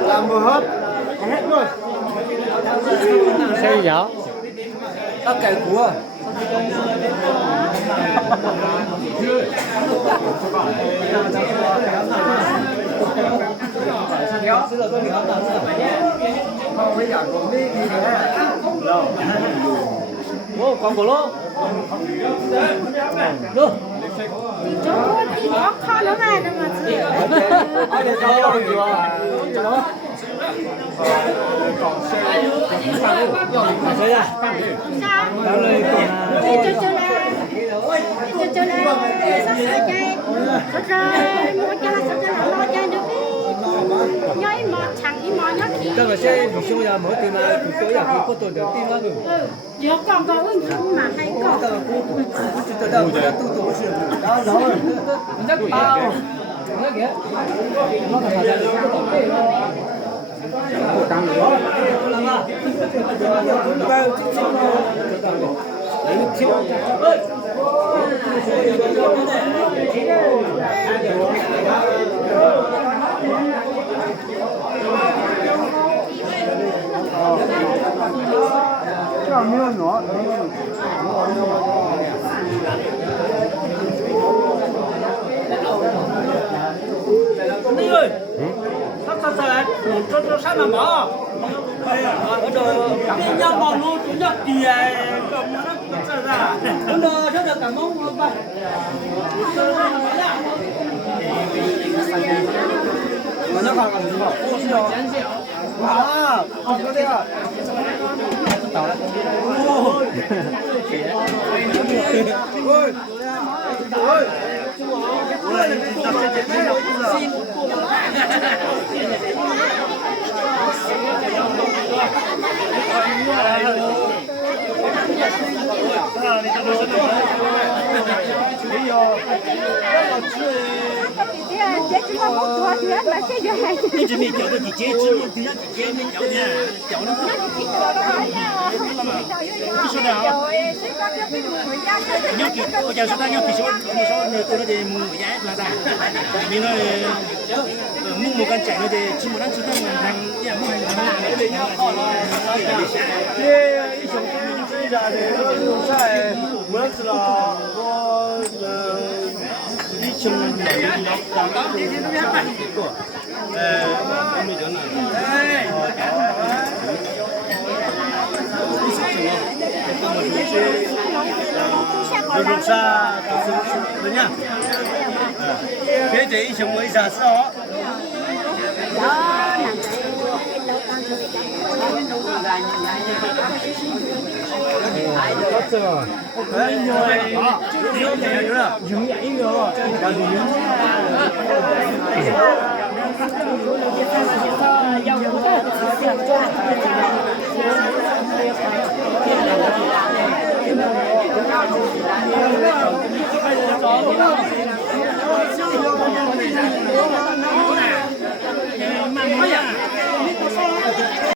Làm vừa hết luôn. Xe gì vậy? Các cái cua. Ô, còn cổ lô. Được. Trung Quốc thì có kho nó mà đâu mà chứ. Đây là. Tao lên Cho là. Sắp sửa chơi. Rồi mua cho là lo chơi được đi. Nhói mò chẳng đi mò nhói kì. tao phải xe bị xui là mỗi tiền là tụi tôi là có tôi được tin đó rồi. Giờ còn có ứng dụng mà hay có. Tao tôi sẽ. Đó rồi. Rất bao. Nó kìa. Nó phải là cái tổng tiền đó. Cổ tăng đó. Làm à. Lấy một chiếc. Chưa miếng nữa. Đi ơi. Sao lại cho sao mà bỏ. Ở đó đi nhau mòn luôn chủ nhật thì cầm nó sao ra. Hôm đó rất là cảm ơn ba. Nó còn làm gì không? À, có đây à. Ôi. Ôi. Chế chúng ta một thua thì mà sẽ được hay. Cái chuyện này kiểu thì chế chứ thì nó chế mới kiểu nha. Kiểu nó. Cái số nào? Nhớ kỹ, bây giờ chúng ta nhớ kỹ số người tôi nó thì mua giá là ra. Vì nó mua một con chạy nó thì chỉ một tháng chỉ có hàng nhà mua hàng 예, 이 정신주의자들 사회 뭐였더라? Được xa rồi nha. Thế thì chúng mới giả sao? Tốt rồi.